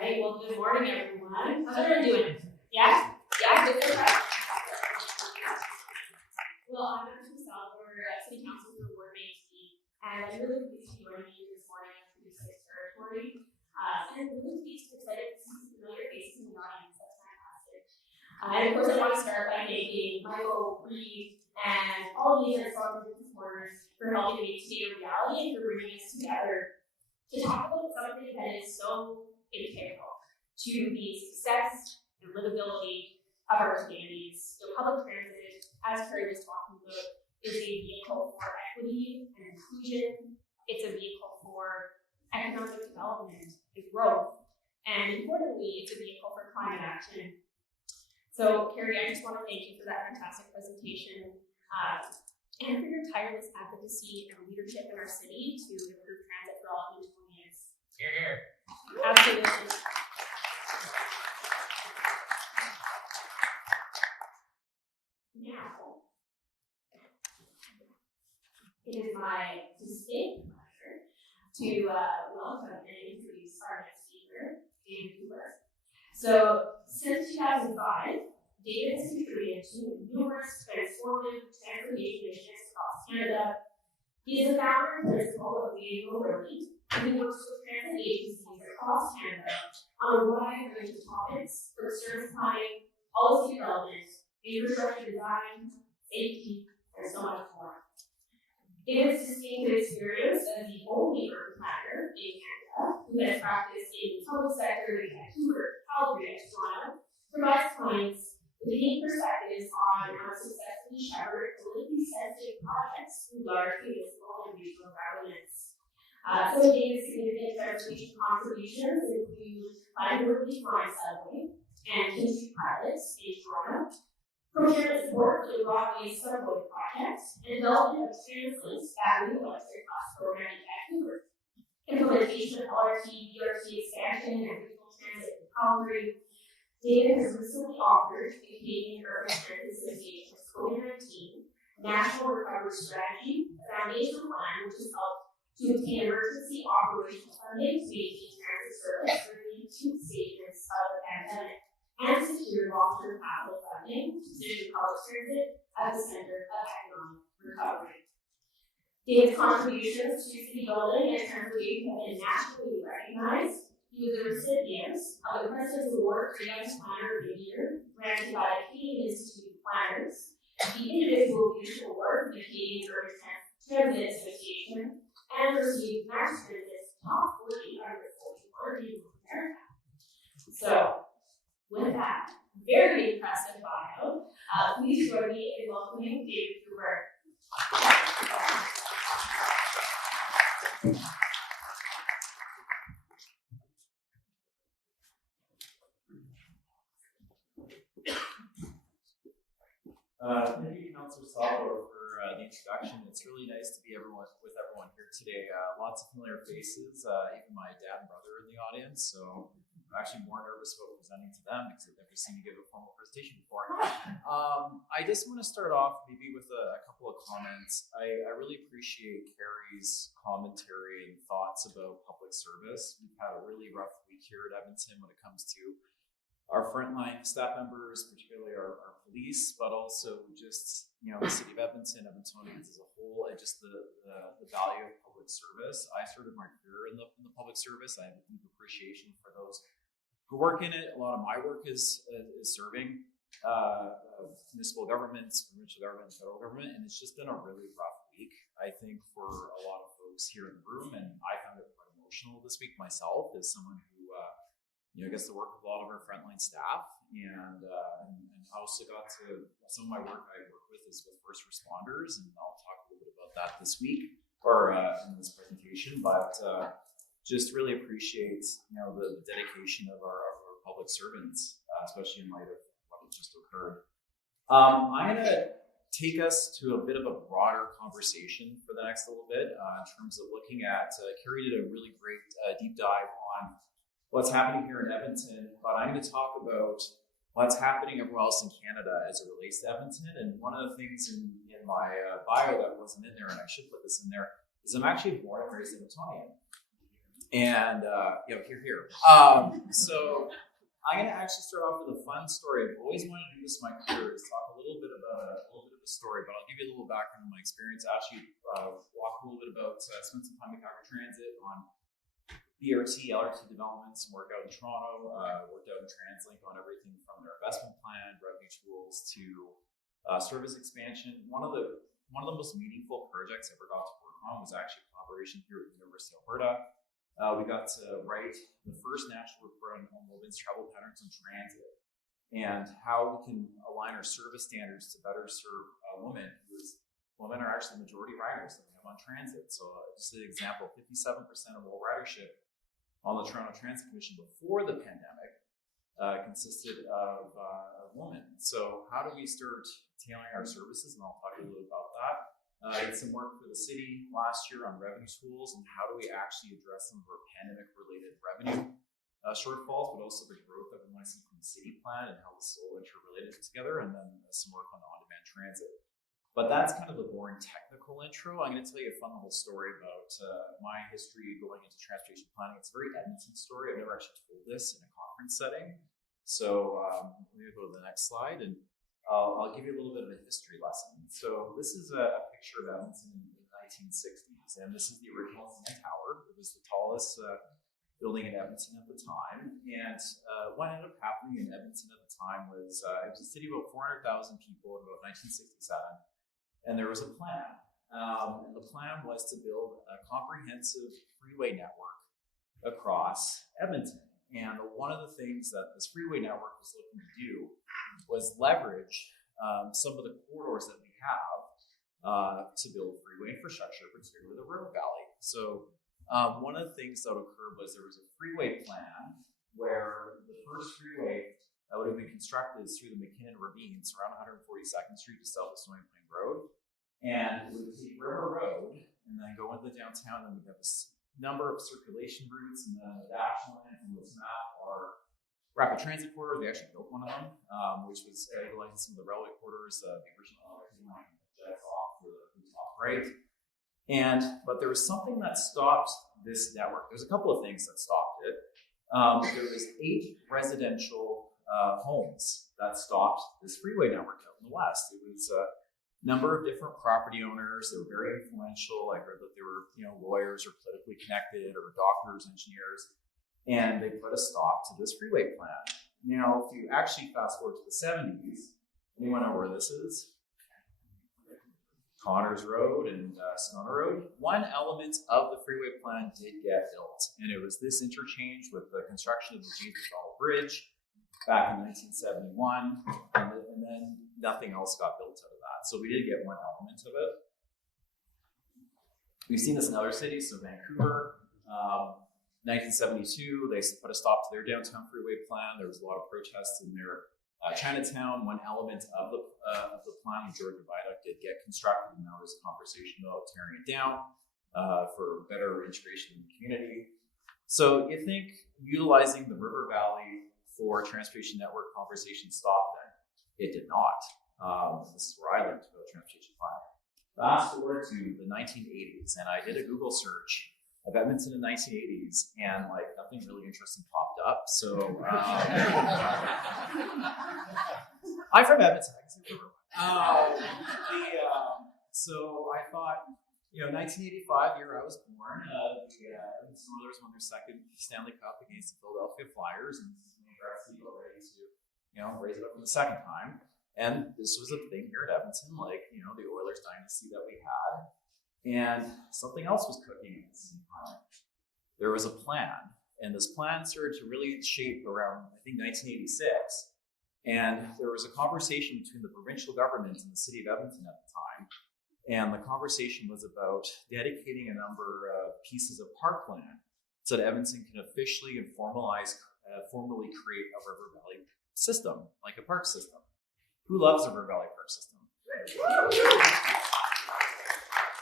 right, well, good morning, everyone. How's everyone doing? Yeah? Yeah, good. Well, I'm actually Salvador, City Council for Ward 18, and I'm really pleased to be joining you this morning on the 36th territory. And I'm really pleased and excited to see some familiar faces in the audience. That's fantastic. And of course, I want to start by thanking Michael, Reed, and all the other sponsors and supporters for helping make today a reality and for bringing us together to talk about something that is so integral to the success and livability of our communities. So public transit, as Terry was talking about, is a vehicle for equity and inclusion. It's a vehicle for economic development and growth. And importantly, it's a vehicle for climate action. So Carrie, I just want to thank you for that fantastic presentation and for your tireless advocacy and leadership in our city to improve transit for all Edmontonians. Here, here. Absolutely. Now, it is my distinct pleasure to welcome and introduce our next speaker, David Cooper. So, since 2005, David has contributed to numerous transformative transportation initiatives across Canada. He is the founder and principal of Vehicle Relief, and he works with transit agencies across Canada on a wide range of topics from service planning, policy development, infrastructure design, safety, and so much more. In his distinctive experience as the only urban planner in Canada who has practiced in the public sector in Vancouver, Calgary, and Toronto, provides clients with unique perspectives on how to successfully shepherd politically sensitive projects through large municipal and regional governments. Some of David's significant transportation contributions include funding the Relief Line subway and King Street pilots in Toronto, procurement support for the Broadway subway project, and development of TransLink's battery electric bus program in Vancouver, implementation of LRT, BRT expansion, and regional transit in Calgary. David has recently authored the Canadian Urban Transit Association's COVID-19 National Recovery Strategy, a foundational plan which has helped to obtain emergency operational funding to maintain transit service during the acute stages of the pandemic, and secure long-term capital funding to position public transit at the center of economic recovery. David's contributions to city building and transportation have been nationally recognized. He was a recipient of the President's Award for Young Planner of the Year, granted by the Canadian Institute of Planners, the Individual Leadership Award from the Canadian Urban Transit Association, and received Mass Transit's top 40 under 41 in North America. So, with that very impressive bio, please join me in welcoming David Cooper. Thank you, Councillor Salvador, for the introduction. It's really nice to be with everyone here today. Lots of familiar faces, even my dad and brother in the audience, so I'm actually more nervous about presenting to them because I've never seen you give a formal presentation before. I just want to start off maybe with a couple of comments. I really appreciate Carrie's commentary and thoughts about public service. We've had a really rough week here at Edmonton when it comes to our frontline staff members, particularly our police, but also just, the city of Edmonton, Edmontonians as a whole, and just the value of public service. I started my career in the public service. I have a deep appreciation for those who work in it. A lot of my work is serving municipal governments, provincial government, federal government, and it's just been a really rough week, I think, for a lot of folks here in the room, and I found it quite emotional this week myself as someone who gets to work with a lot of our frontline staff, and I also got to, some of my work I work with is with first responders, and I'll talk a little bit about that this week, or in this presentation, but just really appreciate, the dedication of our public servants, especially in light of what has just occurred. I'm going to take us to a bit of a broader conversation for the next little bit in terms of looking at, Carrie did a really great deep dive on what's happening here in Edmonton, but I'm going to talk about what's happening everywhere else in Canada as it relates to Edmonton. And one of the things in my bio that wasn't in there, and I should put this in there, is I'm actually born and raised Edmontonian. And here. So I'm gonna actually start off with a fun story. I've always wanted to do this in my career, is talk a little bit of a story, but I'll give you a little background on my experience. Actually, walk a little bit about, spent some time in Calgary Transit on BRT, LRT developments, and work out in Toronto, worked out in TransLink on everything from their investment plan, revenue tools to service expansion. One of the most meaningful projects I ever got to work on was actually a collaboration here at the University of Alberta. We got to write the first national report on women's travel patterns in transit and how we can align our service standards to better serve women, because women are actually the majority riders that we have on transit. So just an example, 57% of all ridership on the Toronto Transit Commission before the pandemic consisted of women. So how do we start tailoring our services? And I'll talk a little bit about that. I did some work for the city last year on revenue tools and how do we actually address some of our pandemic-related revenue shortfalls, but also the growth that we want to see from the city plan and how this is all interrelated together, and then some work on the on-demand transit. But that's kind of the boring technical intro. I'm going to tell you a fun little story about my history going into transportation planning. It's a very Edmonton story. I've never actually told this in a conference setting. So let me go to the next slide, and I'll give you a little bit of a history lesson. So this is a picture of Edmonton in the 1960s, and this is the original CN Tower. It was the tallest building in Edmonton at the time. And what ended up happening in Edmonton at the time was it was a city of about 400,000 people in about 1967, and there was a plan. And the plan was to build a comprehensive freeway network across Edmonton. And one of the things that this freeway network was looking to do was leverage some of the corridors that we have to build freeway infrastructure, particularly the River Valley. So one of the things that occurred was there was a freeway plan where the first freeway that would have been constructed is through the McKinnon Ravines around 142nd Street to south of Swimming Plain Road. And it would take River Road and then go into the downtown, and we'd have a number of circulation routes, and then the dash line from this map are rapid transit corridors. They actually built one of them, which was utilizing some of the railway corridors, the original line jets off the top right. But there was something that stopped this network. There's a couple of things that stopped it. There was 8 residential homes that stopped this freeway network out in the west. It was number of different property owners. They were very influential. I heard that they were, lawyers or politically connected or doctors, engineers, and they put a stop to this freeway plan. Now, if you actually fast forward to the 70s, anyone know where this is? Connors Road and Sonoma Road. One element of the freeway plan did get built, and it was this interchange with the construction of the James McDonald Bridge back in 1971, and then nothing else got built out of that. So we did get one element of it. We've seen this in other cities. So Vancouver, 1972, they put a stop to their downtown freeway plan. There was a lot of protests in their Chinatown. One element of the plan, the Georgia Viaduct, did get constructed, and now there's a conversation about tearing it down for better integration in the community. So you think utilizing the River Valley for transportation network conversation stopped then? It did not. This is where I learned about transportation planning. Fast forward to the 1980s, and I did a Google search of Edmonton in the 1980s, and nothing really interesting popped up. So I'm from Edmonton. I can say whatever. So I thought, 1985, year I was born, the Edmonton Oilers won their second Stanley Cup against the Philadelphia Flyers, and ready to, raise it up for the second time. And this was a thing here at Edmonton, the Oilers dynasty that we had. And something else was cooking at the same time. There was a plan, and this plan started to really shape around, I think, 1986. And there was a conversation between the provincial government and the city of Edmonton at the time. And the conversation was about dedicating a number of pieces of parkland so that Edmonton can officially and formally create a River Valley system, like a park system. Who loves a River Valley park system?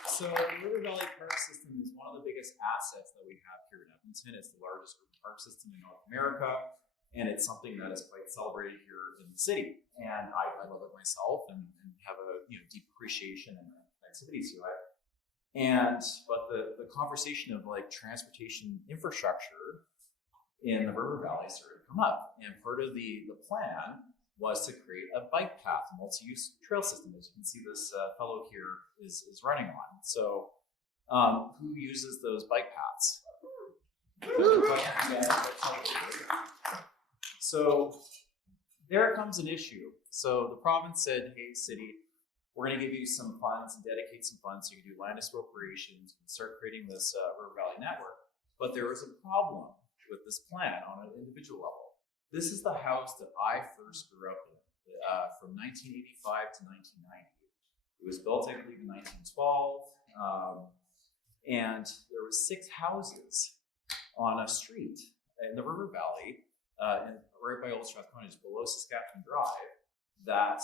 So the River Valley Park System is one of the biggest assets that we have here in Edmonton. It's the largest urban park system in North America, and it's something that is quite celebrated here in the city. And I love it myself and have a deep appreciation and connectivity to it. But the conversation of like transportation infrastructure in the River Valley started to come up. And part of the plan was to create a bike path, a multi-use trail system. As you can see, this fellow here is running on. So who uses those bike paths? So there comes an issue. So the province said, hey, city, we're going to give you some funds and dedicate some funds so you can do land expropriations and start creating this River Valley network. But there was a problem with this plan on an individual level. This is the house that I first grew up in from 1985 to 1990. It was built, I believe, in 1912. And there was 6 houses on a street in the River Valley, and right by Old Strathcona, just below Saskatchewan Drive, that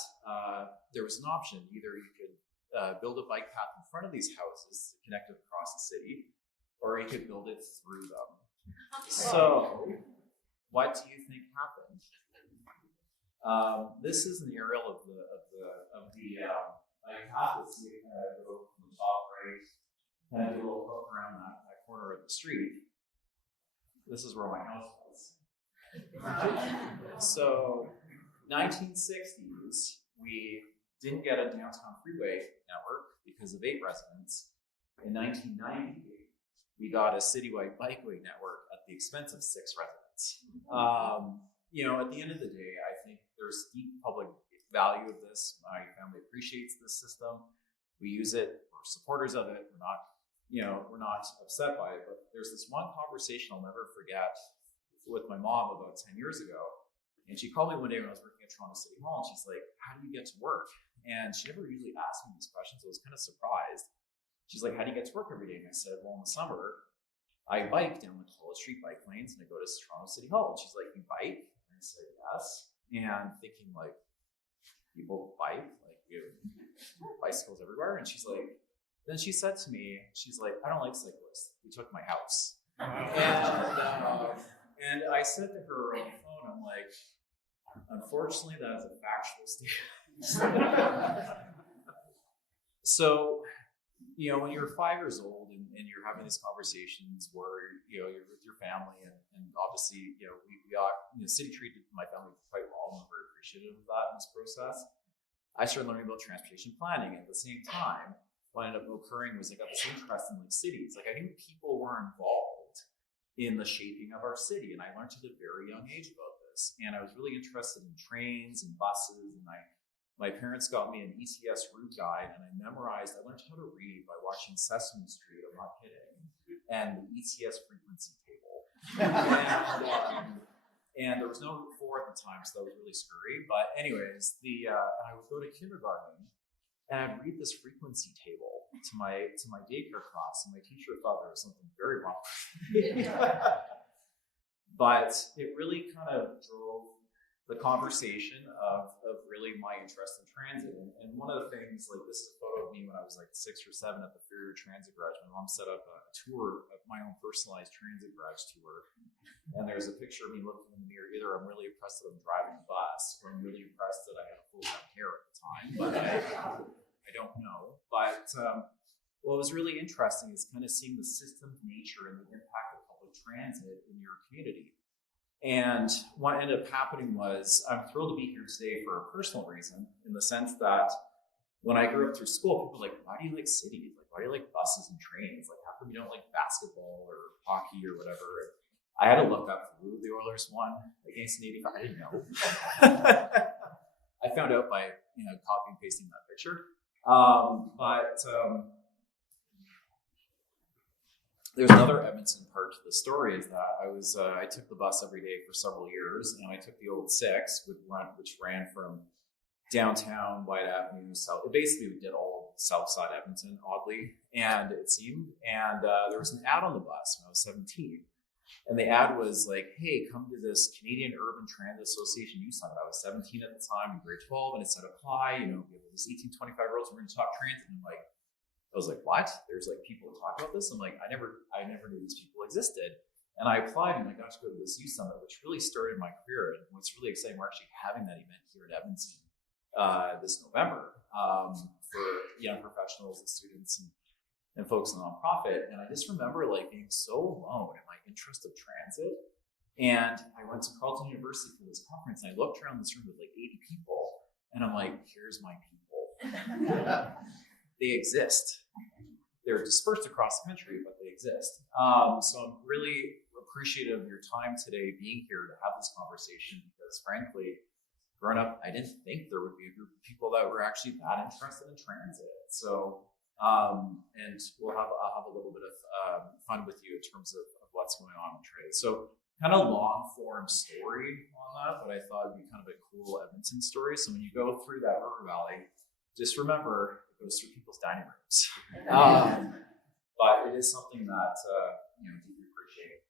there was an option. Either you could build a bike path in front of these houses to connect it across the city, or you could build it through them. So, what do you think happened? This is an aerial of the bike path. Let's see if I go from the top right, kind of do a little hook around that corner of the street. This is where my house was. So, 1960s, we didn't get a downtown freeway network because of 8 residents. In 1990, we got a citywide bikeway network at the expense of 6 residents. At the end of the day, I think there's deep public value of this. My family appreciates this system. We use it. We're supporters of it. We're not upset by it. But there's this one conversation I'll never forget with my mom about 10 years ago. And she called me one day when I was working at Toronto City Hall, and she's like, how do you get to work? And she never usually asked me these questions, so I was kind of surprised. She's like, how do you get to work every day? And I said, well, in the summer, I bike down the College Street bike lanes, and I go to Toronto City Hall. And she's like, you bike? And I said, yes. And thinking, like, people bike? Like, we have bicycles everywhere? And she's like, then she said to me, she's like, I don't like cyclists. We took my house. And I said to her on the phone, I'm like, unfortunately, that is a factual statement. So, when you're 5 years old and you're having these conversations where, you're with your family and obviously, the city treated my family quite well, and I'm very appreciative of that in this process. I started learning about transportation planning. At the same time, what ended up occurring was I got this interest in cities. Like, I knew people were involved in the shaping of our city, and I learned at a very young age about this. And I was really interested in trains and buses, and my parents got me an ETS route guide, and I learned how to read by watching Sesame Street, I'm not kidding, and the ETS frequency table. And there was no Route 4 at the time, so that was really scurry. But anyways, I would go to kindergarten, and I'd read this frequency table to my daycare class, and my teacher thought there was something very wrong with me. But it really kind of drove the conversation of really my interest in transit. And one of the things, like, this is a photo of me when I was like 6 or 7 at the Ferrier Transit Garage. My mom set up a tour of my own personalized transit garage tour. And there's a picture of me looking in the mirror. Either I'm really impressed that I'm driving a bus, or I'm really impressed that I had a full head of hair at the time. But I don't know. But what was really interesting is kind of seeing the systems nature and the impact of public transit in your community. And what ended up happening was, I'm thrilled to be here today for a personal reason, in the sense that when I grew up through school, people were like, why do you like cities? Like, why do you like buses and trains? Like, how come you don't like basketball or hockey or whatever? I had to look up who the Oilers won against in 85. I didn't know. I found out by copy and pasting that picture. There's another Edmonton part to the story, is that I took the bus every day for several years, and I took the old 6, which ran from downtown White Avenue south. It basically did all south side Edmonton, oddly, and it seemed. And there was an ad on the bus when I was 17, and the ad was like, "Hey, come to this Canadian Urban Transit Association Youth Summit." I was 17 at the time, in grade 12, and it said, "Apply. We have this 18-25-year-olds. We're going to talk transit." And I was like, what? There's people that talk about this? I'm like, I never knew these people existed. And I applied, and I got to go to this youth summit, which really started my career. And what's really exciting, we're actually having that event here at Edmonton this November for young professionals and students. and folks in the nonprofit. And I just remember like being so alone in my interest of transit. And I went to Carleton University for this conference, and I looked around this room with like 80 people, and I'm like, here's my people. They exist. They're dispersed across the country, but they exist. So I'm really appreciative of your time today being here to have this conversation, because frankly, growing up, I didn't think there would be a group of people that were actually that interested in transit. So, and I'll have a little bit of fun with you in terms of what's going on in trade. So kind of long form story on that, but I thought it'd be kind of a cool Edmonton story. So when you go through that river valley, just remember it goes through people's dining rooms. But it is something that deeply appreciate.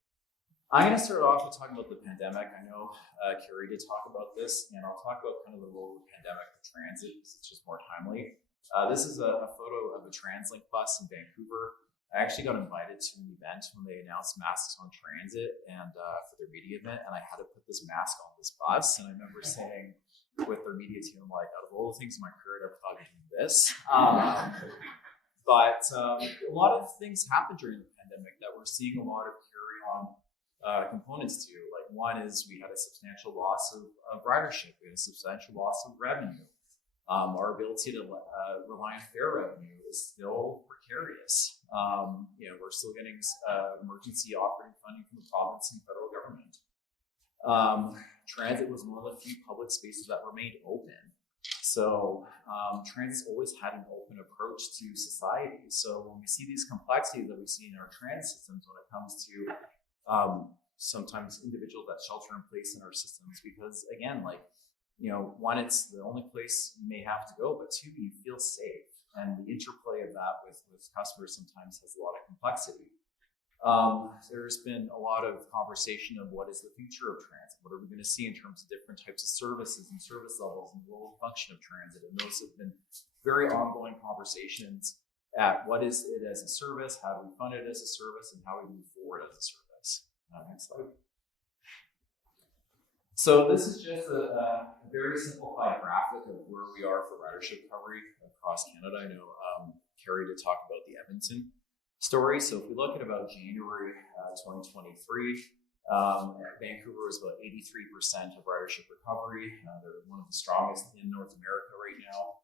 I'm going to start off with talking about the pandemic. I know Carrie did talk about this, and I'll talk about kind of the role of the pandemic in transit because it's just more timely. This is a photo of a TransLink bus in Vancouver. I actually got invited to an event when they announced masks on transit and for their media event, and I had to put this mask on this bus. And I remember saying with their media team, I'm like, out of all the things in my career, I never thought I'd do this. But a lot of things happened during the pandemic that we're seeing a lot of carry-on components to. Like one is we had a substantial loss of ridership. We had a substantial loss of revenue. Our ability to rely on fare revenue is still precarious. We're still getting emergency operating funding from the province and federal government. Transit was one of the few public spaces that remained open. So transit's always had an open approach to society. So when we see these complexities that we see in our transit systems when it comes to sometimes individuals that shelter in place in our systems, because again, one, it's the only place you may have to go, but two, you feel safe. And the interplay of that with customers sometimes has a lot of complexity. There's been a lot of conversation of what is the future of transit? What are we going to see in terms of different types of services and service levels and the role and function of transit? And those have been very ongoing conversations at what is it as a service, how do we fund it as a service, and how we move forward as a service. Next slide. So this is just a very simplified graphic of where we are for ridership recovery across Canada. I know Carrie did talk about the Edmonton story. So if we look at about January 2023, Vancouver is about 83% of ridership recovery. They're one of the strongest in North America right now.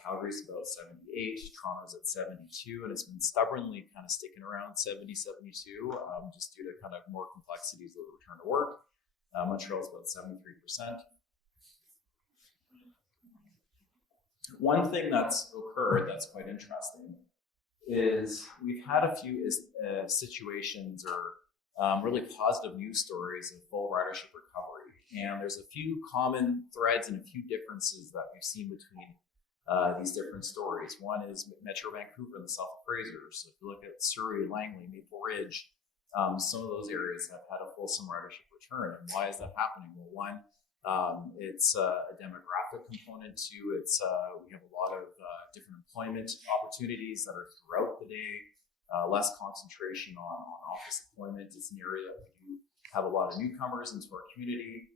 Calgary's about 78, Toronto's at 72, and it's been stubbornly kind of sticking around 70, 72, just due to kind of more complexities of the return to work. Montreal's about 73%. One thing that's occurred that's quite interesting is we've had a few situations or really positive news stories of full ridership recovery. And there's a few common threads and a few differences that we've seen between these different stories. One is Metro Vancouver and the South of Fraser. So if you look at Surrey, Langley, Maple Ridge, some of those areas have had a fulsome ridership return. And why is that happening? Well, one, it's a demographic component. Two, it's we have a lot of different employment opportunities that are throughout the day, less concentration on office employment. It's an area that we do have a lot of newcomers into our community.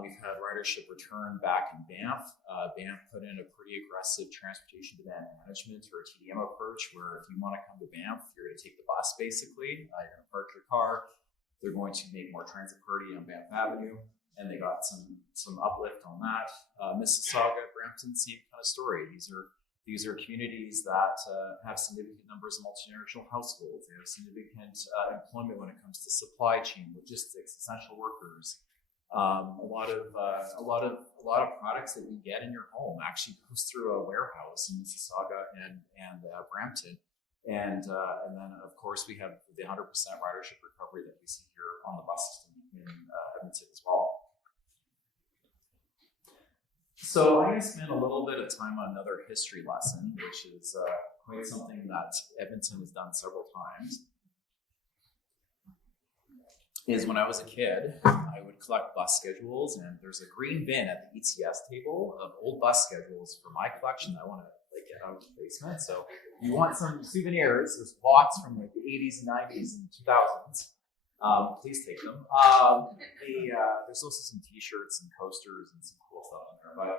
We've had ridership return back in Banff. Banff put in a pretty aggressive transportation demand management or a TDM approach where if you want to come to Banff, you're going to take the bus basically. You're going to park your car. They're going to make more transit priority on Banff Avenue, and they got some uplift on that. Mississauga, Brampton, same kind of story. These are communities that have significant numbers of multinational households. They have significant employment when it comes to supply chain, logistics, essential workers. A lot of products that you get in your home actually goes through a warehouse in Mississauga and Brampton, and then of course we have the 100% ridership recovery that we see here on the bus system in Edmonton as well. So I'm going to spend a little bit of time on another history lesson, which is quite something that Edmonton has done several times. Is when I was a kid, I would collect bus schedules, and there's a green bin at the ETS table of old bus schedules for my collection that I want to get out of the basement. So if you want some souvenirs, there's lots from the 80s and 90s and 2000s. Please take them. There's also some T-shirts and coasters and some cool stuff in there. But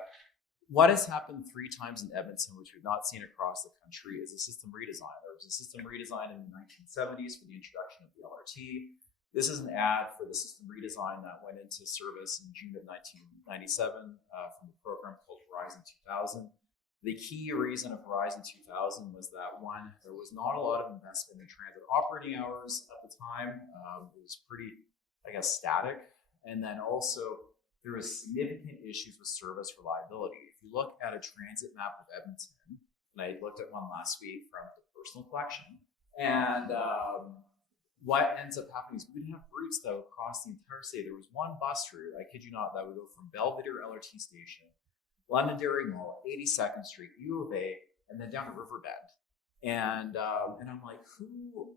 What has happened 3 times in Edmonton, which we've not seen across the country, is a system redesign. There was a system redesign in the 1970s for the introduction of the LRT. This is an ad for the system redesign that went into service in June of 1997 from a program called Horizon 2000. The key reason of Horizon 2000 was that, one, there was not a lot of investment in transit operating hours at the time. It was pretty, static. And then also, there was significant issues with service reliability. If you look at a transit map of Edmonton, and I looked at one last week from the personal collection, and what ends up happening is we didn't have routes that would cross the entire city. There was one bus route, I kid you not, that would go from Belvedere LRT station, Londonderry Mall, 82nd Street, U of A, and then down to Riverbend. And I'm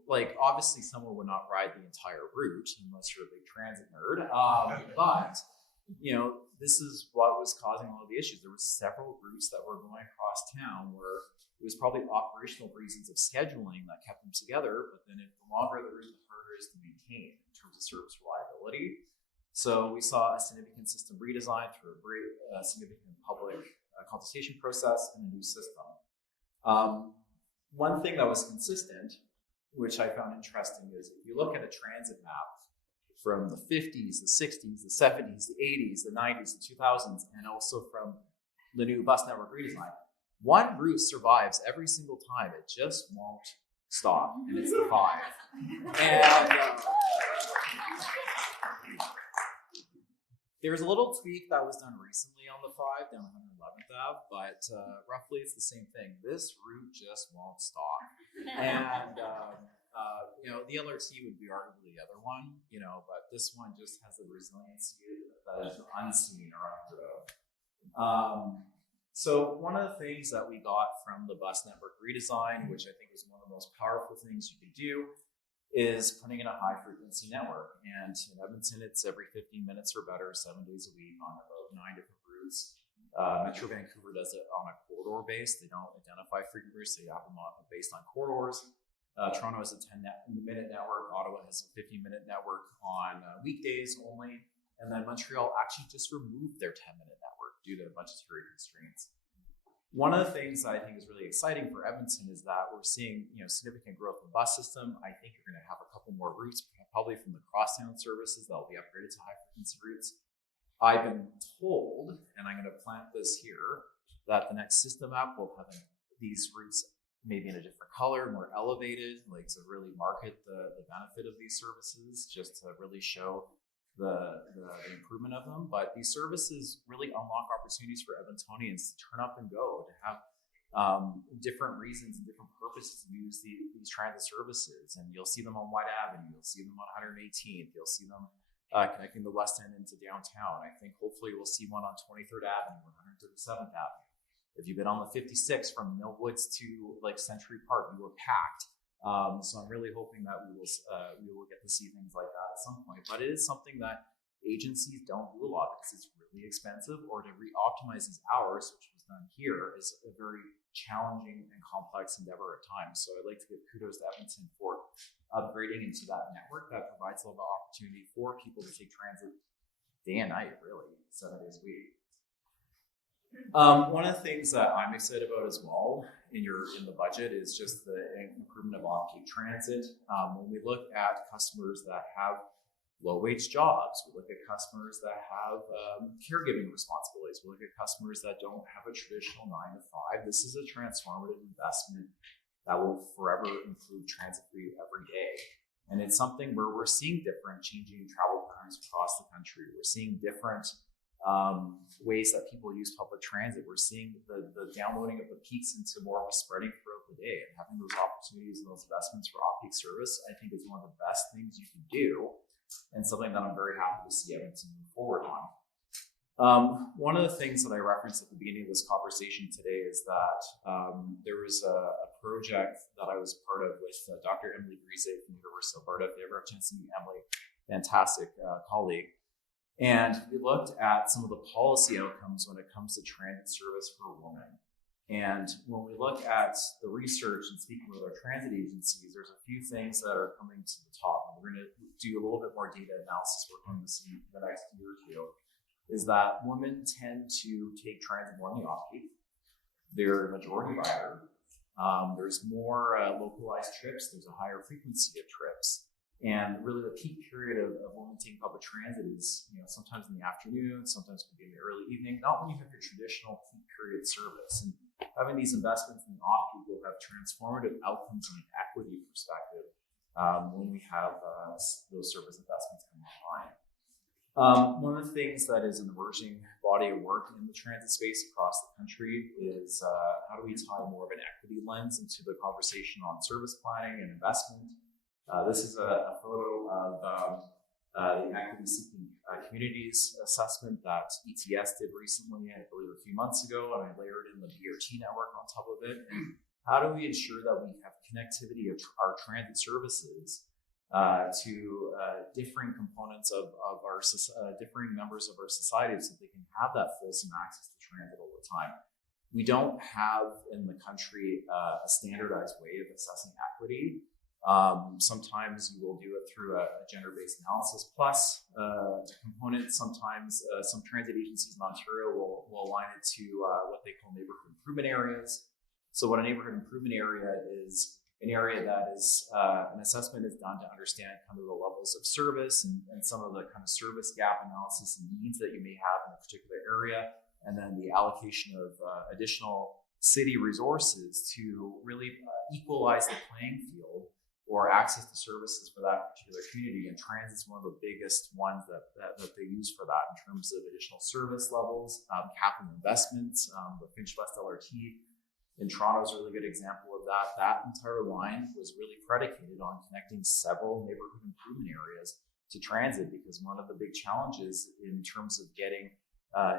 like, obviously someone would not ride the entire route unless you're a big transit nerd. But this is what was causing all of the issues. There were several routes that were going across town where it was probably operational reasons of scheduling that kept them together, but then the longer the route, the harder it is to maintain in terms of service reliability. So we saw a significant system redesign through a significant public consultation process and a new system. One thing that was consistent, which I found interesting, is if you look at a transit map from the 50s, the 60s, the 70s, the 80s, the 90s, the 2000s, and also from the new Bus Network Redesign, one route survives every single time. It just won't stop, and it's the 5. And there's a little tweak that was done recently on the 5 down 111th Ave, but roughly it's the same thing. This route just won't stop. And the LRT would be arguably the other one, but this one just has the resiliency that is unseen or unheard of. So one of the things that we got from the Bus Network Redesign, which I think is one of the most powerful things you can do, is putting in a high frequency network. And in Edmonton, it's every 15 minutes or better, 7 days a week on about 9 different routes. Metro Vancouver does it on a corridor base. They don't identify frequent routes, they have them based on corridors. Toronto has a 10-minute network. Ottawa has a 15-minute network on weekdays only. And then Montreal actually just removed their 10-minute network due to budgetary constraints. One of the things that I think is really exciting for Edmonton is that we're seeing significant growth in the bus system. I think you're going to have a couple more routes, probably from the crosstown services that will be upgraded to high frequency routes. I've been told, and I'm going to plant this here, that the next system app will have these routes maybe in a different color, more elevated, to really market the benefit of these services, just to really show the improvement of them. But these services really unlock opportunities for Edmontonians to turn up and go, to have different reasons and different purposes to use these transit services. And you'll see them on White Avenue, you'll see them on 118th, you'll see them connecting the West End into downtown. I think hopefully we'll see one on 23rd Avenue or 137th Avenue. If you've been on the 56 from Mill Woods to Century Park, you were packed. So I'm really hoping that we will get to see things like that at some point. But it is something that agencies don't do a lot because it's really expensive, or to re-optimize these hours, which was done here, is a very challenging and complex endeavor at times. So I'd like to give kudos to Edmonton for upgrading into that network that provides a lot of opportunity for people to take transit day and night, really, 7 days a week. One of the things that I'm excited about as well in the budget is just the improvement of off-peak transit. When we look at customers that have low-wage jobs, we look at customers that have caregiving responsibilities, we look at customers that don't have a traditional 9 to 5. This is a transformative investment that will forever improve transit for you every day. And it's something where we're seeing different changing travel patterns across the country. We're seeing different ways that people use public transit. We're seeing the downloading of the peaks into more of a spreading throughout the day, and having those opportunities and those investments for off-peak service, I think, is one of the best things you can do, and something that I'm very happy to see Edmonton move forward on. One of the things that I referenced at the beginning of this conversation today is that there was a project that I was part of with Dr. Emily Grise from the University of Alberta. If you ever have a chance to meet Emily, fantastic colleague. And we looked at some of the policy outcomes when it comes to transit service for women. And when we look at the research and speaking with our transit agencies, there's a few things that are coming to the top. We're going to do a little bit more data analysis work on this in the next year or two. is that women tend to take transit more in the off-peak. They're a majority rider. There's more localized trips. There's a higher frequency of trips. And really the peak period of women taking public transit is, sometimes in the afternoon, sometimes could be in the early evening, not when you have your traditional peak period service. And having these investments in the off-peak will have transformative outcomes from an equity perspective when we have those service investments come online. One of the things that is an emerging body of work in the transit space across the country is how do we tie more of an equity lens into the conversation on service planning and investment. This is a photo of the equity seeking communities assessment that ETS did recently, I believe a few months ago, and I layered in the BRT network on top of it. And how do we ensure that we have connectivity of our transit services to differing components of our differing members of our society so they can have that fulsome access to transit all the time? We don't have in the country a standardized way of assessing equity. Sometimes you will do it through a gender-based analysis plus component. Sometimes some transit agencies in Ontario will align it to what they call neighborhood improvement areas. So what a neighborhood improvement area is an area that is an assessment is done to understand kind of the levels of service and some of the kind of service gap analysis and needs that you may have in a particular area, and then the allocation of additional city resources to really equalize the playing field or access to services for that particular community. And transit's one of the biggest ones that they use for that in terms of additional service levels, capital investments. The Finch West LRT in Toronto is a really good example of that. That entire line was really predicated on connecting several neighborhood improvement areas to transit, because one of the big challenges in terms of getting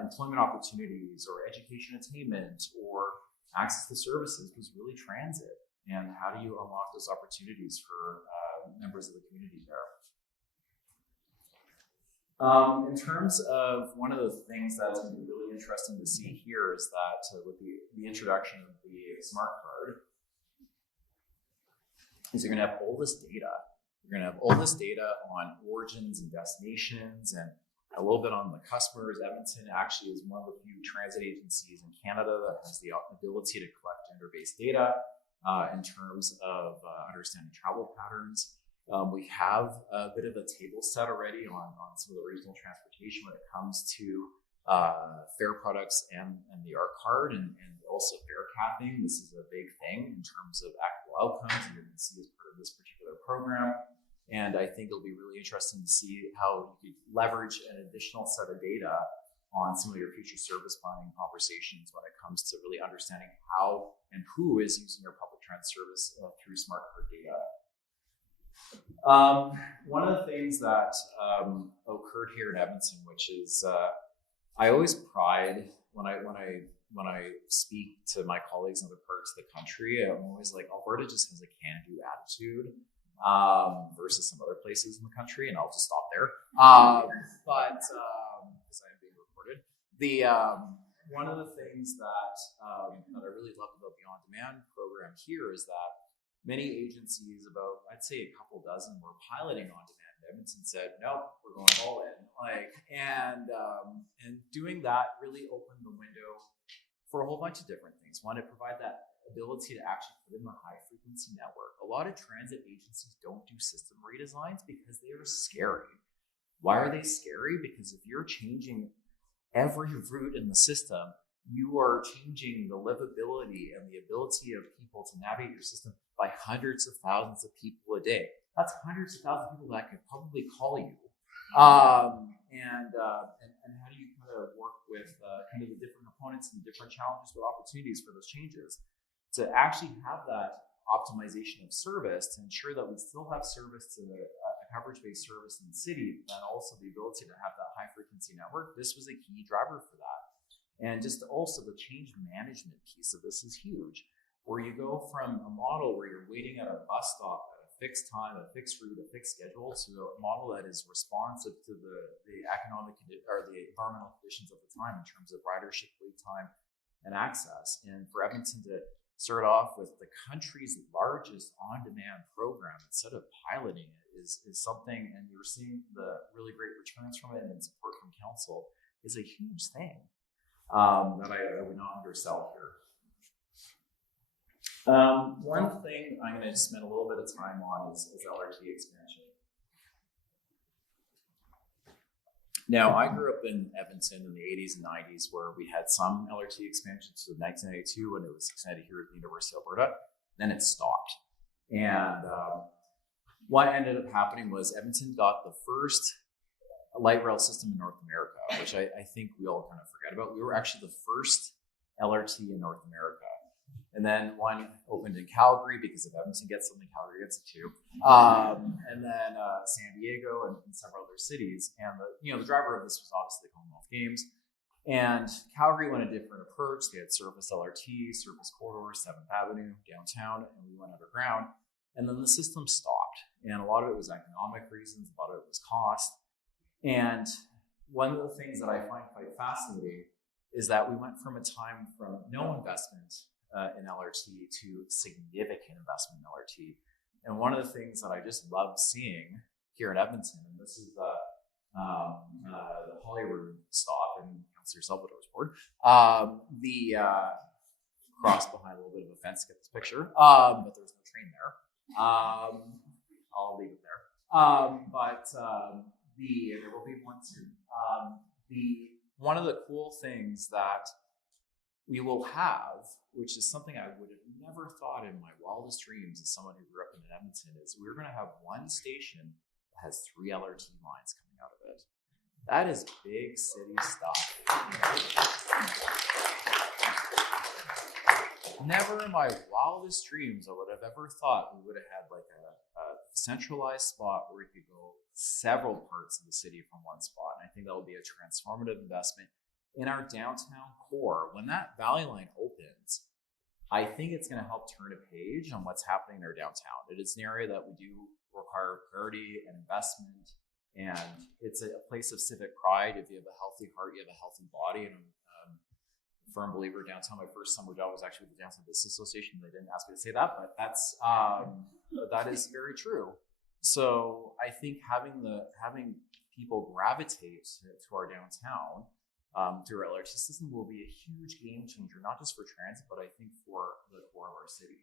employment opportunities or education attainment or access to services was really transit. And how do you unlock those opportunities for members of the community there? In terms of one of the things that's going to be really interesting to see here is that with the introduction of the smart card, is you're going to have all this data. You're going to have all this data on origins and destinations and a little bit on the customers. Edmonton actually is one of the few transit agencies in Canada that has the ability to collect gender-based data in terms of understanding travel patterns. We have a bit of a table set already on some of the regional transportation when it comes to fare products and the ARC card and also fare capping. This is a big thing in terms of actual outcomes you're going to see as part of this particular program. And I think it'll be really interesting to see how you could leverage an additional set of data on some of your future service planning conversations when it comes to really understanding how and who is using your public transit service through smart card data. One of the things that occurred here in Edmonton, which is I always pride when I speak to my colleagues in other parts of the country, I'm always like, Alberta just has a can-do attitude versus some other places in the country, and I'll just stop there. But because I'm being recorded, one of the things that I really love about the on-demand program here is that many agencies, about I'd say a couple dozen, were piloting on-demand. Edmonton said, "Nope, we're going all in." And doing that really opened the window for a whole bunch of different things. One, to provide that ability to actually put in the high frequency network. A lot of transit agencies don't do system redesigns because they are scary. Why are they scary? Because if you're changing every route in the system, you are changing the livability and the ability of people to navigate your system by hundreds of thousands of people a day. That's hundreds of thousands of people that could probably call you. And how do you kind of work with kind of the different components and different challenges with opportunities for those changes to actually have that optimization of service to ensure that we still have service to a coverage-based service in the city, and also the ability to have that high-frequency network. This was a key driver for that. And just also the change management piece of this is huge, where you go from a model where you're waiting at a bus stop at a fixed time, a fixed route, a fixed schedule, to a model that is responsive to the economic or the environmental conditions of the time in terms of ridership, wait time, and access. And for Edmonton to start off with the country's largest on-demand program instead of piloting it is something, and you're seeing the really great returns from it and support from council, is a huge thing that I would not undersell here. One thing I'm going to spend a little bit of time on is LRT expansion. Now, I grew up in Edmonton in the 80s and 90s where we had some LRT expansion to 1992 when it was extended here at the University of Alberta. Then it stopped. And what ended up happening was Edmonton got the first light rail system in North America, which I think we all kind of forget about. We were actually the first LRT in North America. And then one opened in Calgary because if Edmonton gets something, Calgary gets it too. And then San Diego and several other cities. And the driver of this was obviously the Commonwealth Games. And Calgary went a different approach. They had surface LRT, surface corridor, 7th Avenue, downtown, and we went underground. And then the system stopped. And a lot of it was economic reasons, a lot of it was cost. And one of the things that I find quite fascinating is that we went from a time from no investment in LRT to significant investment in LRT. And one of the things that I just love seeing here in Edmonton, and this is the Holyrood stop in Councillor Salvador's ward, the cross behind a little bit of a fence to get this picture, but there's no train there. I'll leave it there. There will be one soon. One of the cool things that we will have, which is something I would have never thought in my wildest dreams as someone who grew up in Edmonton, is we're going to have one station that has 3 LRT lines coming out of it. That is big city stuff. Never in my wildest dreams I would have ever thought we would have had like a centralized spot where we could go several parts of the city from one spot. And I think that will be a transformative investment in our downtown core. When that Valley Line opens, I think it's going to help turn a page on what's happening in our downtown. It is an area that we do require priority and investment, and it's a place of civic pride. If you have a healthy heart, you have a healthy body. And I'm a firm believer downtown. My first summer job was actually with the Downtown Business Association. They didn't ask me to say that, but that is very true. So I think having people gravitate to our downtown through our LRT system will be a huge game changer, not just for transit, but I think for the core of our city.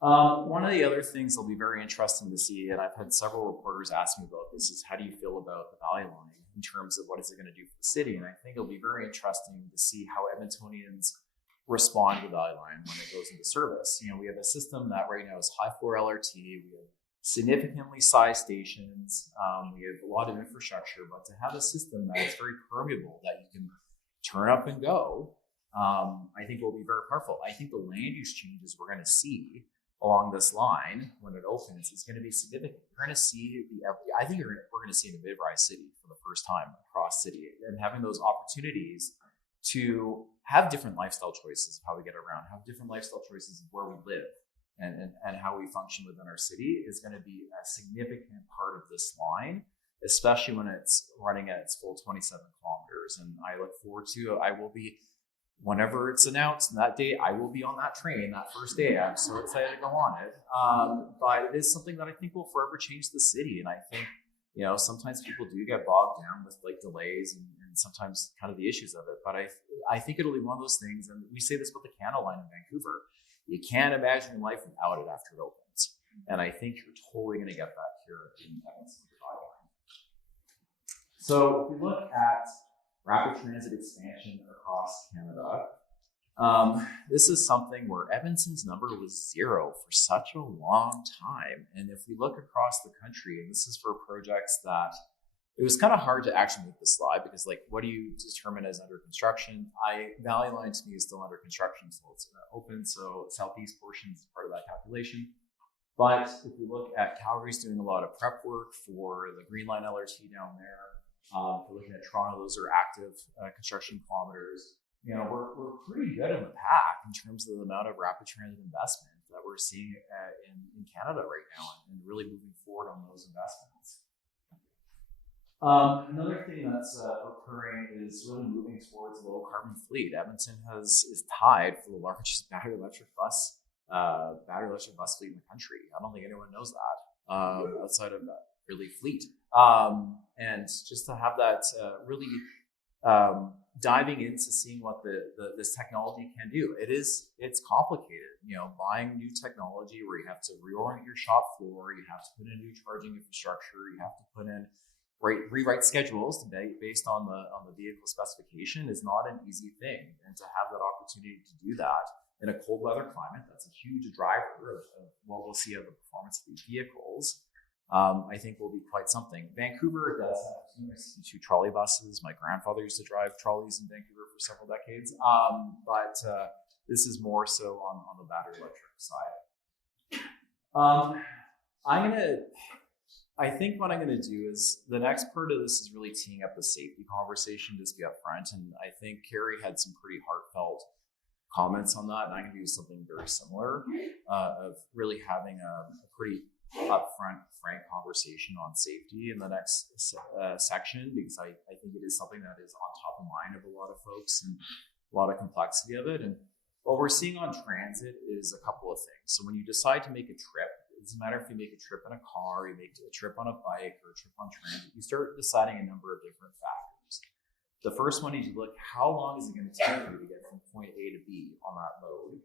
One of the other things that'll be very interesting to see, and I've had several reporters ask me about this, is how do you feel about the Valley Line in terms of what is it going to do for the city? And I think it'll be very interesting to see how Edmontonians respond to the Valley Line when it goes into service. We have a system that right now is high floor LRT. We have significantly sized stations. We have a lot of infrastructure, but to have a system that is very permeable, that you can turn up and go, I think will be very powerful. I think the land use changes we're going to see along this line when it opens is going to be significant. We're going to see we're going to see a mid-rise city for the first time across city, and having those opportunities to have different lifestyle choices of how we get around, have different lifestyle choices of where we live, and how we function within our city is going to be a significant part of this line, especially when it's running at its full 27 kilometers. And I look forward to, whenever it's announced and that day, I will be on that train that first day. I'm so excited to go on it. But it is something that I think will forever change the city. And I think, sometimes people do get bogged down with like delays and sometimes kind of the issues of it. But I think it'll be one of those things, and we say this about the Canada Line in Vancouver, you can't imagine your life without it after it opens. And I think you're totally going to get that here in Edmonton. So if we look at rapid transit expansion across Canada, this is something where Edmonton's number was 0 for such a long time. And if we look across the country, and this is for projects that it was kind of hard to actually make this slide because, what do you determine as under construction? Valley Line to me is still under construction, so it's open. So southeast portion is part of that calculation. But if we look at Calgary's doing a lot of prep work for the Green Line LRT down there. If we're looking at Toronto, those are active construction kilometers. We're pretty good in the pack in terms of the amount of rapid transit investment that we're seeing in Canada right now, and really moving forward on those investments. Another thing that's occurring is really moving towards a low carbon fleet. Edmonton is tied for the largest battery electric bus fleet in the country. I don't think anyone knows that outside of really fleet. And just to have that really diving into seeing what this technology can do. It's complicated, buying new technology where you have to reorient your shop floor, you have to put in new charging infrastructure, you have to put in rewrite schedules based on the vehicle specification is not an easy thing. And to have that opportunity to do that in a cold weather climate, that's a huge driver of what we'll see of the performance of these vehicles. I think will be quite something. Vancouver does have 262 trolley buses. My grandfather used to drive trolleys in Vancouver for several decades. But this is more so on the battery electric side. I think what I'm going to do is the next part of this is really teeing up the safety conversation, just be upfront. And I think Carrie had some pretty heartfelt comments on that. And I'm going to do something very similar of really having a pretty upfront, frank conversation on safety in the next section, because I think it is something that is on top of mind of a lot of folks and a lot of complexity of it. And what we're seeing on transit is a couple of things. So when you decide to make a trip, it doesn't matter if you make a trip in a car, you make a trip on a bike or a trip on transit, you start deciding a number of different factors. The first one is you look, how long is it going to take you to get from point A to B on that mode?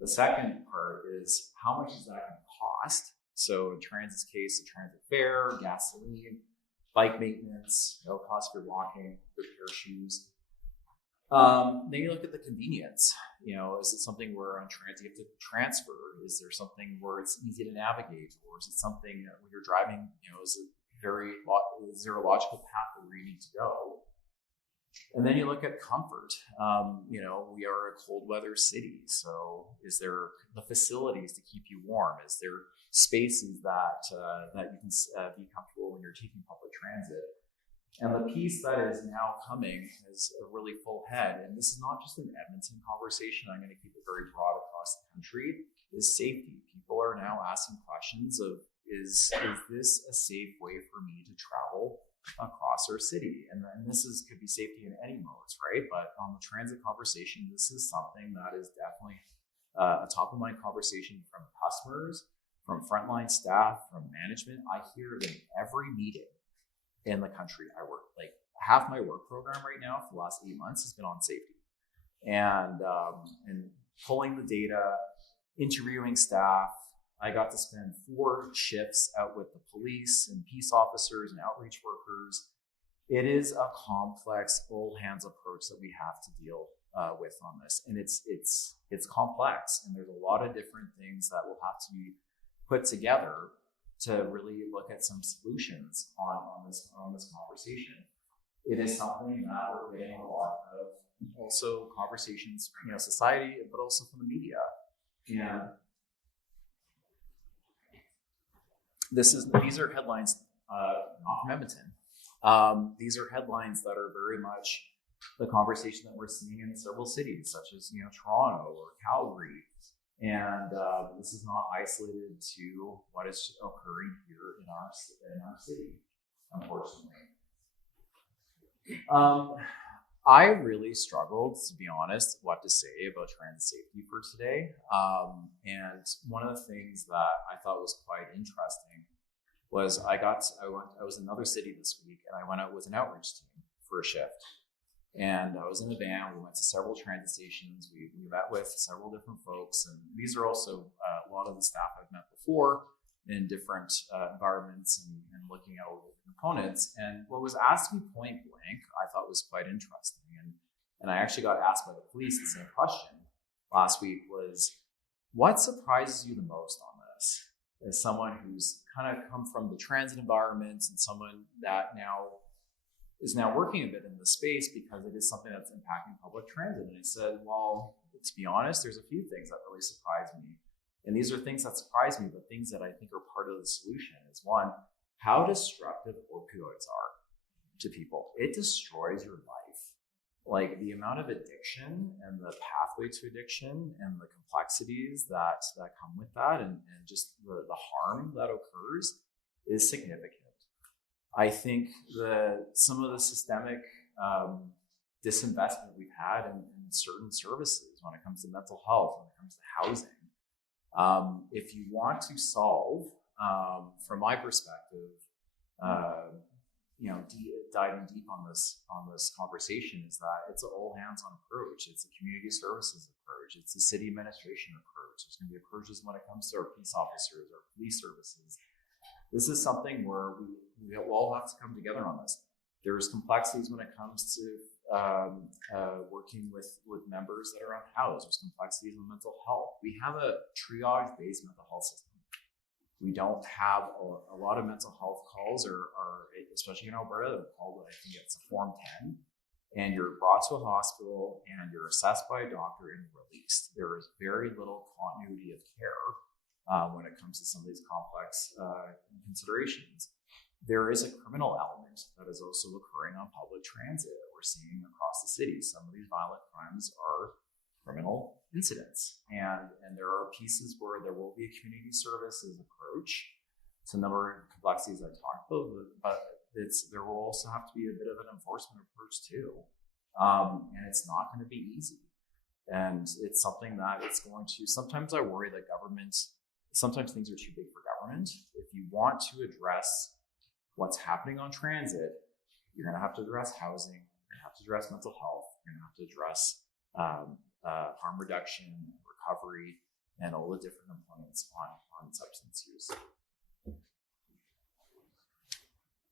The second part is how much is that going to cost? So in transit's case, the transit fare, gasoline, bike maintenance, cost for walking, good pair of shoes. Then you look at the convenience. Is it something where on transit you have to transfer? Is there something where it's easy to navigate? Or is it something that when you're driving, is there a logical path where you need to go? And then you look at comfort. We are a cold weather city. So is there the facilities to keep you warm? Is there spaces that you can be comfortable when you're taking public transit? And the piece that is now coming is a really full head. And this is not just an Edmonton conversation. I'm going to keep it very broad across the country. Is safety. People are now asking questions of, is this a safe way for me to travel across our city? And then could be safety in any modes, right? But on the transit conversation, this is something that is definitely a top of mind conversation from customers, from frontline staff, from management. I hear it in every meeting in the country I work. Like half my work program right now for the last 8 months has been on safety, and pulling the data, interviewing staff. I got to spend 4 shifts out with the police and peace officers and outreach workers. It is a complex, all hands approach that we have to deal with on this, and it's complex, and there's a lot of different things that will have to be put together to really look at some solutions on this conversation. It is something that we're getting a lot of also conversations, society, but also from the media. And these are headlines not from Edmonton. These are headlines that are very much the conversation that we're seeing in several cities, such as Toronto or Calgary. And this is not isolated to what is occurring here in our city, unfortunately. I really struggled, to be honest, what to say about transit safety for today. And one of the things that I thought was quite interesting was I was in another city this week, and I went out with an outreach team for a shift. And I was in a van. We went to several transit stations. We met with several different folks. And these are also a lot of the staff I've met before in different environments and looking at all the components. And what was asked me point blank, I thought was quite interesting. And I actually got asked by the police the same question last week was, what surprises you the most on this? As someone who's kind of come from the transit environment and someone that is now working a bit in the space because it is something that's impacting public transit. And I said, well, to be honest, there's a few things that really surprised me. And these are things that surprise me, but things that I think are part of the solution is, one, how destructive opioids are to people. It destroys your life. Like the amount of addiction and the pathway to addiction and the complexities that come with that and just the harm that occurs is significant. I think some of the systemic disinvestment we've had in certain services when it comes to mental health, when it comes to housing. If you want to solve, from my perspective, diving deep on this conversation is that it's an all hands on approach. It's a community services approach. It's a city administration approach. There's going to be approaches when it comes to our police officers, our police services. This is something where we all have to come together on this. There's complexities when it comes to working with members that are unhoused. There's complexities with mental health. We have a triage-based mental health system. We don't have a lot of mental health calls, or especially in Alberta, they're called, I think it's a Form 10, and you're brought to a hospital and you're assessed by a doctor and released. There is very little continuity of care when it comes to some of these complex considerations. There is a criminal element that is also occurring on public transit that we're seeing across the city. Some of these violent crimes are criminal incidents, and there are pieces where there will be a community services approach. It's a number of complexities I talked about, but there will also have to be a bit of an enforcement approach too, and it's not going to be easy. And it's something that it's going to. Sometimes I worry that sometimes things are too big for government. If you want to address what's happening on transit, you're going to have to address housing. You're going to have to address mental health. You're going to have to address harm reduction, recovery, and all the different components on substance use.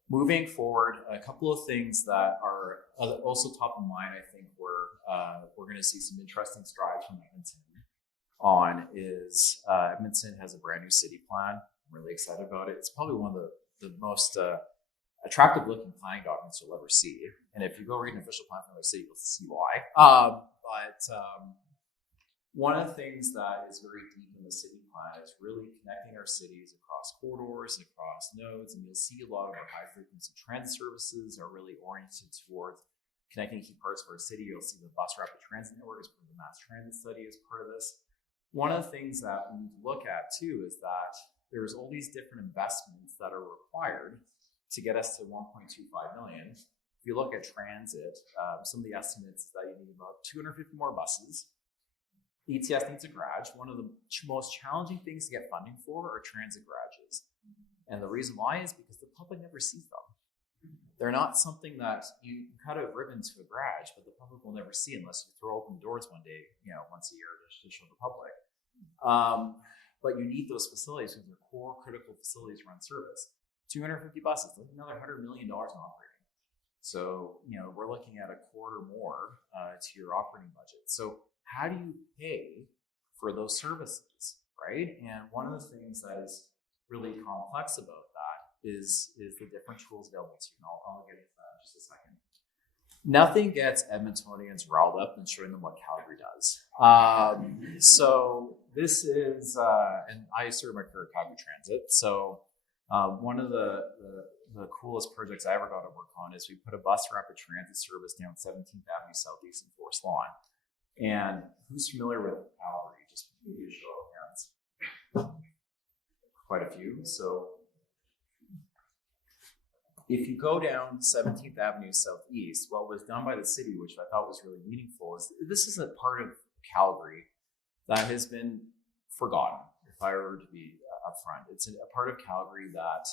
Moving forward, a couple of things that are also top of mind, I think we're going to see some interesting strides from Edmonton on is Edmonton has a brand new city plan. I'm really excited about it. It's probably one of the most attractive looking planning documents you'll ever see. And if you go read an official plan from the city, you'll see why. But one of the things that is very deep in the city plan is really connecting our cities across corridors and across nodes. And you'll see a lot of our high frequency transit services are really oriented towards connecting key parts of our city. You'll see the bus rapid transit network as part of the mass transit study as part of this. One of the things that we need to look at too is that there's all these different investments that are required to get us to 1.25 million. If you look at transit, some of the estimates that you need about 250 more buses. ETS needs a garage. One of the most challenging things to get funding for are transit garages. And the reason why is because the public never sees them. They're not something that you cut a ribbon to a garage, but the public will never see unless you throw open the doors one day, once a year to show the public. But you need those facilities because they're core critical facilities to run service. 250 buses, that's another $100 million in operating. So, we're looking at a quarter more to your operating budget. So how do you pay for those services, right? And one of the things that is really complex about that is the different tools available to you. And I'll get into that in just a second. Nothing gets Edmontonians riled up than showing them what Calgary does. So this is, and I started my career at Calgary Transit. So one of the coolest projects I ever got to work on is we put a bus rapid transit service down 17th Avenue Southeast in Forest Lawn. And who's familiar with Calgary? Just maybe a show of hands. Quite a few. So if you go down 17th Avenue Southeast, what was done by the city, which I thought was really meaningful, is this is a part of Calgary that has been forgotten, if I were to be upfront. It's a part of Calgary that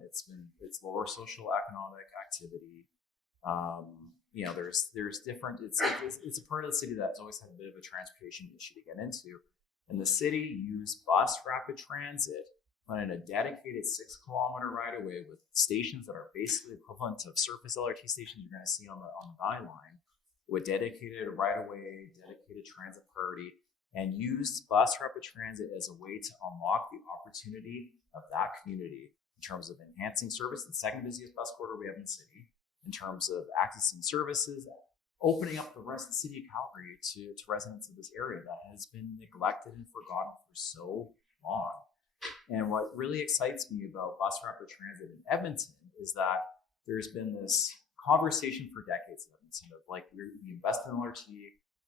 it's lower social economic activity. There's different. It's a part of the city that's always had a bit of a transportation issue to get into, and the city used bus rapid transit on a dedicated 6-kilometer right of way with stations that are basically equivalent to surface LRT stations you're going to see on the byline, with dedicated right of way, dedicated transit priority, and used bus rapid transit as a way to unlock the opportunity of that community in terms of enhancing service, the second busiest bus corridor we have in the city, in terms of accessing services, opening up the rest of the city of Calgary to residents of this area that has been neglected and forgotten for so long. And what really excites me about bus rapid transit in Edmonton is that there's been this conversation for decades in Edmonton of like, we invest in LRT,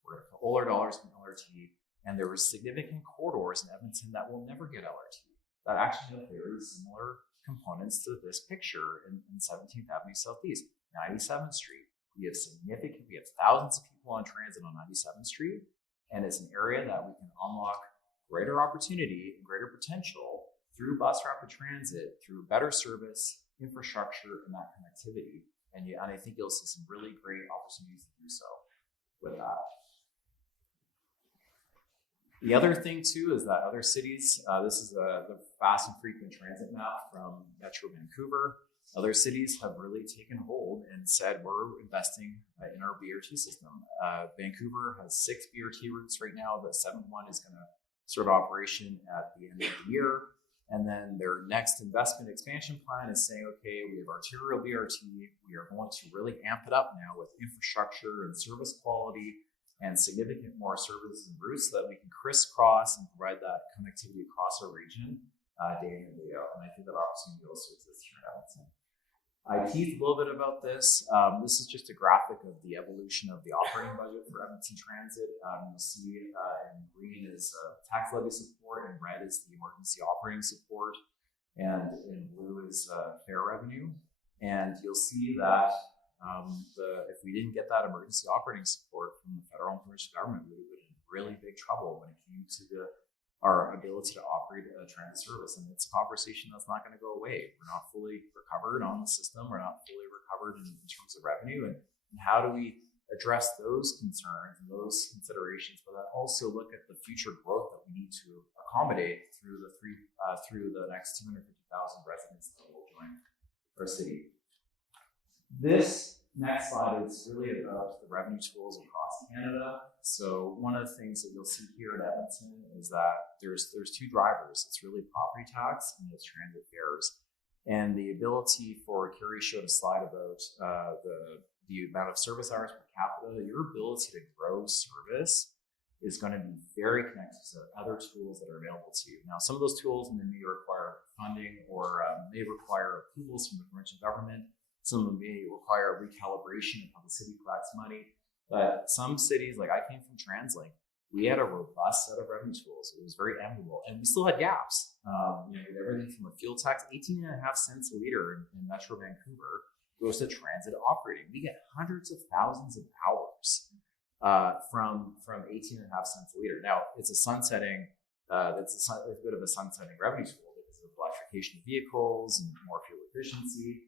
we're going to put all our dollars in LRT, and there were significant corridors in Edmonton that will never get LRT, that actually have very similar components to this picture in 17th Avenue Southeast. 97th Street, we have thousands of people on transit on 97th Street, and it's an area that we can unlock greater opportunity and greater potential through bus rapid transit, through better service, infrastructure and that connectivity. And I think you'll see some really great opportunities to do so with that. The other thing too is that other cities, this is the fast and frequent transit map from Metro Vancouver. Other cities have really taken hold and said, we're investing in our BRT system. Vancouver has 6 BRT routes right now. The 7th one is going to start operation at the end of the year. And then their next investment expansion plan is saying, okay, we have arterial BRT. We are going to really amp it up now with infrastructure and service quality and significant more services and routes so that we can crisscross and provide that connectivity across our region day in and day out. And I think that opportunity also exists here in Edmonton. I teased a little bit about this. This is just a graphic of the evolution of the operating budget for Edmonton Transit. You'll see in green is tax levy support, and red is the emergency operating support, and in blue is fare revenue. And you'll see that if we didn't get that emergency operating support from the federal and provincial government, we would have been in really big trouble when it came to our ability to operate a transit service. And it's a conversation that's not going to go away. We're not fully recovered on the system. We're not fully recovered in terms of revenue. And how do we address those concerns and those considerations, but then also look at the future growth that we need to accommodate through the next 250,000 residents that will join our city. This next slide is really about the revenue tools across Canada. So one of the things that you'll see here in Edmonton is that there's 2 drivers. It's really property tax and it's transit fares. And the ability for Carrie showed a slide about the amount of service hours per capita. Your ability to grow service is going to be very connected to other tools that are available to you. Now, some of those tools may require funding or may require approvals from the provincial government. Some of them may require recalibration of how the city collects money. But some cities, like I came from TransLink, we had a robust set of revenue tools. It was very amiable. And we still had gaps. We had everything from a fuel tax, 18.5 cents a liter in Metro Vancouver, goes to transit operating. We get hundreds of thousands of hours from 18.5 cents a liter. Now, it's a sunsetting, it's a bit of a sunsetting revenue tool because of electrification of vehicles and more fuel efficiency.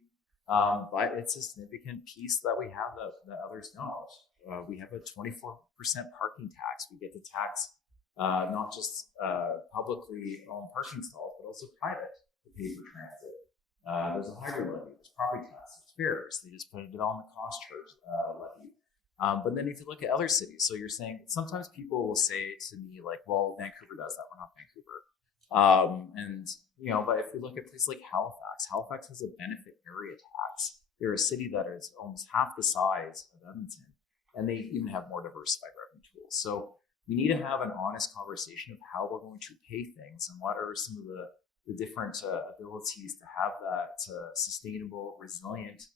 But it's a significant piece that we have that others don't. We have a 24% parking tax. We get to tax not just publicly owned parking stalls, but also private to pay for transit. There's a hybrid levy, there's property tax, there's fares. They just put a development cost charge levy. But then if you look at other cities, so you're saying, sometimes people will say to me like, well, Vancouver does that, we're not Vancouver. But if we look at places like Halifax has a benefit area tax. They're a city that is almost half the size of Edmonton, and they even have more diversified revenue tools. So we need to have an honest conversation of how we're going to pay things and what are some of the different abilities to have that sustainable, resilient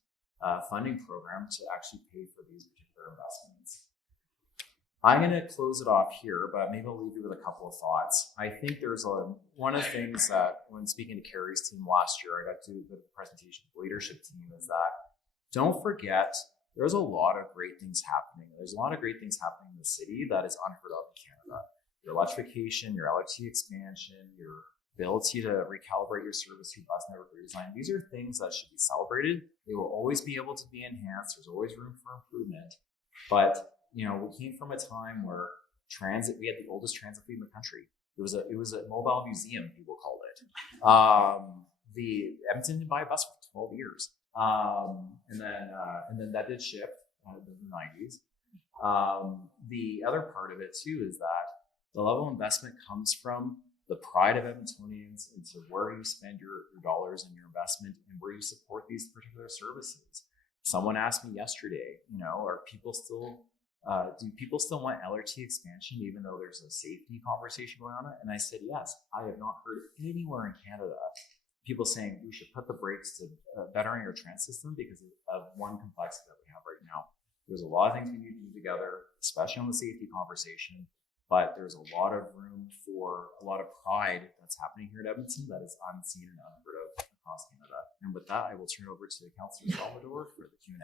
funding program to actually pay for these particular investments. I'm going to close it off here, but maybe I'll leave you with a couple of thoughts. I think there's one of the things that when speaking to Carrie's team last year, I got to do the presentation with the leadership team, is that don't forget there's a lot of great things happening. There's a lot of great things happening in the city that is unheard of in Canada. Your electrification, your LRT expansion, your ability to recalibrate your service through Bus Network Redesign. These are things that should be celebrated. They will always be able to be enhanced. There's always room for improvement. But we came from a time where we had the oldest transit fleet in the country. It was a mobile museum, people called it. The Edmonton didn't buy a bus for 12 years. And then that did shift in the 90s. The other part of it too is that the level of investment comes from the pride of Edmontonians into where you spend your dollars and your investment and where you support these particular services. Someone asked me yesterday, do people still want LRT expansion even though there's a safety conversation going on? And I said, yes. I have not heard anywhere in Canada people saying we should put the brakes to bettering our transit system because of one complexity that we have right now. There's a lot of things we need to do together, especially on the safety conversation, but there's a lot of room for a lot of pride that's happening here at Edmonton that is unseen and unheard of across Canada. And with that, I will turn over to Councillor Salvador for the Q&A.